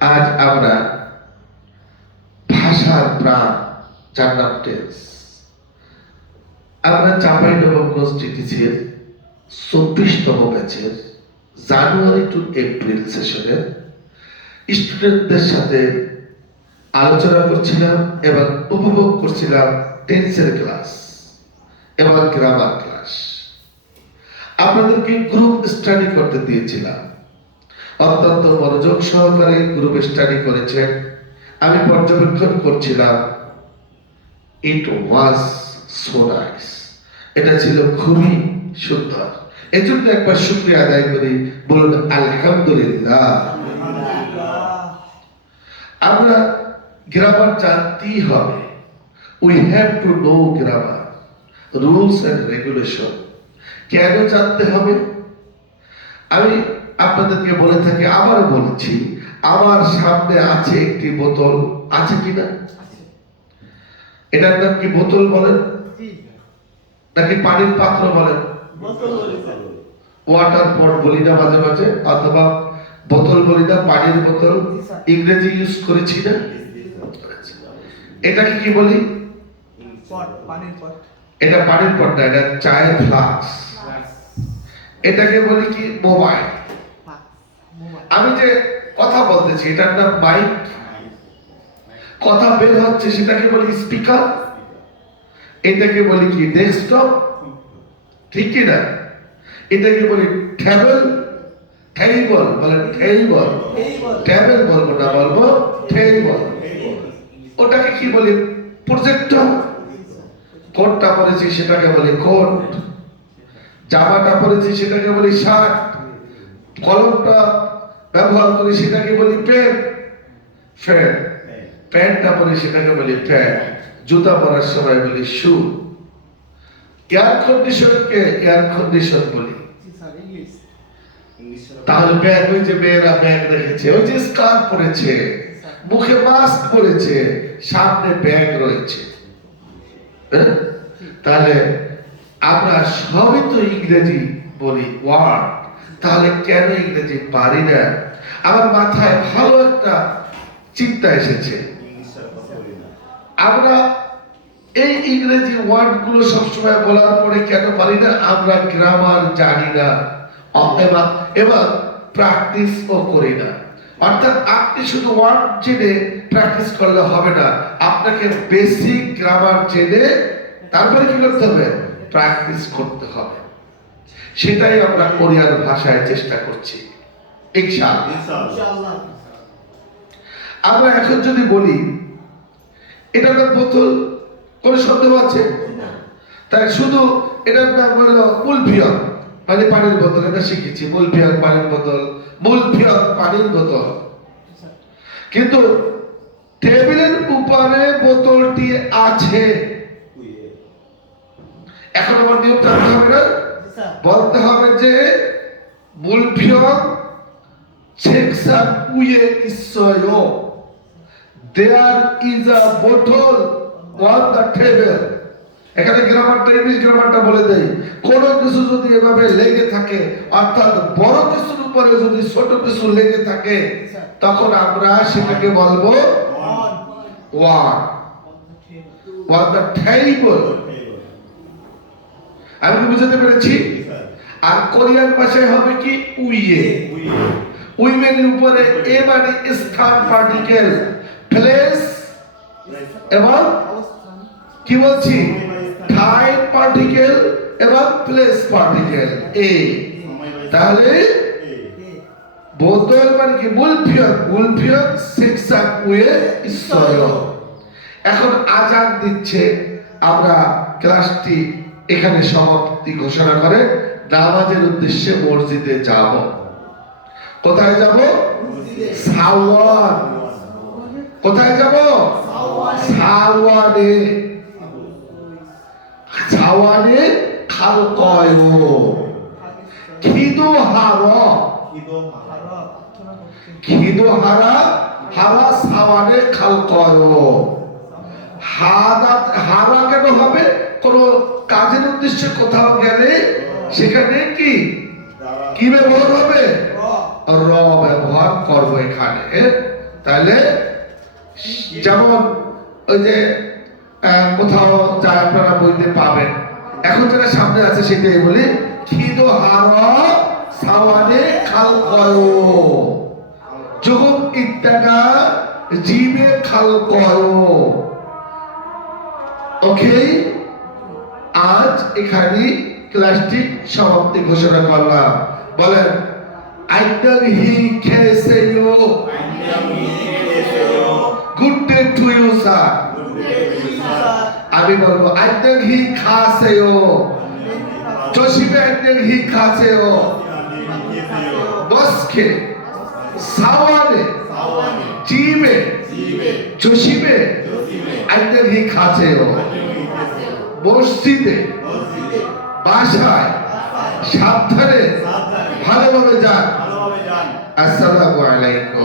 আজ আমরা ভাষার প্রাণ, যার নাম টেন্স, আমরা চাঁপাইনবাবগঞ্জ টিটিসির 24তম ব্যাচের জানুয়ারি টু এপ্রিল সেশনের স্টুডেন্টদের সাথে আলোচনা করছিলাম এবং উপভোগ করছিলাম টেন্সের ক্লাস এবং গ্রামার ক্লাস। আপনাদেরকে গ্রুপ স্টাডি করতে দিয়েছিলাম, অত্যন্ত মনোযোগ সহকারে গ্রুপ স্টাডি করেছেন। আমি পর্যবেক্ষণ করছিলাম। ইট ওয়াজ সো নাইস, এটা ছিল খুবই সুন্দর। এজন্য একবার শুকরিয়া আদায় করি, বলুন আলহামদুলিল্লাহ। আমরা গ্রামার জানতেই হবে। We have to know grammar, rules and regulation. কেন জানতে হবে? আমি আপনাদেরকে বলে থাকি, আবারও বলছি, আমার সামনে আছে একটি বোতল, আছে কিনা? এটার নাম কি বোতল বলেন নাকি পানির পাত্র বলেন? ওয়াটার পট বলি না মাঝে মাঝে, অথবা বোতল বলি না, পানির বোতল ইংরেজি ইউজ করেছি না? এটাকে কি বলি? এটা পানির পট না, এটা চায়ের ফ্লাক্স। এটাকে বলি কি? মোবাইল। আমি যে কথা বলতেছি এটার নাম মাইক। কথা বের হচ্ছে সেটাকে বলি স্পিকার। এটাকে বলি কি? ডেস্কটপ। ঠিক কি না? এটাকে বলি টেবল। টেবল বলেন, টেবল। টেবল বলবো না, বলবো টেবল। ওটাকে কি বলি? প্রজেক্টর। কোটটা পরেছি সেটাকে বলি কোট। জামাটা পরেছি সেটাকে বলি শার্ট। কলমটা ব্যবহার করি সেটাকে বলি পেন। ফ্যান। প্যান্টটা পরি সেটাকে বলি প্যান্ট। জুতা পরার সময় বলি শু। এয়ার কন্ডিশনকে এয়ার কন্ডিশন বলি। তাহলে ব্যাগ, ওই যে মেয়েরা ব্যাগ রেখেছে, ওই যে স্কার্ফ পরেছে, মুখে মাস্ক পরেছে, সামনে ব্যাগ রয়েছে। তাহলে আমরা সবই তো ইংরেজি বলি ওয়ার্ড, তাহলে কেন ইংরেজি পারি না? আমার মাথায় ভালো একটা চিন্তা এসেছে। আমরা এই ইংরেজি ওয়ার্ড গুলো সবসময় বলার পরে কেন পারি না? আমরা গ্রামার জানি না এবং প্র্যাকটিস ও করি না। অর্থাৎ আপনি শুধু ওয়ার্ড জেনে প্র্যাকটিস করলে হবে না, আপনাকে বেসিক গ্রামার জেনে তারপরে কি করতে হবে? প্র্যাকটিস করতে হবে। সেটাই আমরা কোরিয়ান ভাষায় চেষ্টা করছি, ইনশাআল্লাহ। আমরা এখন যদি বলি এটা একটা বোতল, কোন সন্দেহ আছে? তাই শুধু এটার নাম হলো মুলফিয়ন, মানে পানির বোতল। এটা শিখেছি, মুলফিয়ন পানির বোতল, মুলফিয়ন পানির বোতল। কিন্তু টেবিলের উপরে বোতলটি আছে। এখন আমার নিয়ম জানতে হবে না, বলতে হবে যে মুলফিয়ন section উয়ে ইসয়ো, there is a bottle on the table। এখানে গ্রামারটা, ইংলিশ গ্রামারটা বলে দেই। কোন কিছু যদি এভাবে লেগে থাকে, অর্থাৎ বড় কিছুর উপরে যদি ছোট কিছু লেগে থাকে, তখন আমরা সেটাকে বলবো ওয়ান, on the table। আমি কি বুঝাতে পেরেছি? আর কোরিয়ান ভাষায় হবে কি? উইয়ে। উইমেনের উপরে এ মানে স্থান পার্টিকেল, প্লেস এবং কি বলছি? টাইম পার্টিকেল এবং প্লেস পার্টিকেল এ। তাহলে বোতল মানে কি? মুলফিয়ন, মুলফিয়ন সেকশন উয়ে ইসয়। এখন আজান দিচ্ছে, আমরা ক্লাসটি এখানে সমাপ্তি ঘোষণা করে নামাজের উদ্দেশ্যে মসজিদে যাব। কোথায় যাব? সাওয়ান। কোথায় যাব? সাওয়ানে। সাওয়ানে খালকয়ো খিদোহারা, খিদোহারা হারা সাওয়ানে খালকয়ো। হারা কেন হবে? কোন কাজের উদ্দেশ্যে কোথাও গেলে সেখানে কি কি ব্যবহার হবে? র ব্যবহার করবো এখানে। তাহলে যেমন ওই যে কোথাও যা আপনারা বইতে পাবেন, এখন যেটা সামনে আছে সেটাই বলি, খিদ হার সাওয়ানে খাল কয় যখন ইত্যাকা জীবে খাল কয়। ওকে, আজ এখানে ক্লাসটি সমাপ্তি ঘোষণা করলাম। বলেন আইডার হি খেসেয়ো, good day to you sir. আমি বলবো আইডার হি খাসেয়ো, 조심해 আইডার হি খাসেয়ো, বসকে সাওয়ানে জীবে 조심해 আইডার হি খাসেয়ো, মসজিদে বাসায় সাবধানে ভালোভাবে যান। আসসালামু আলাইকুম।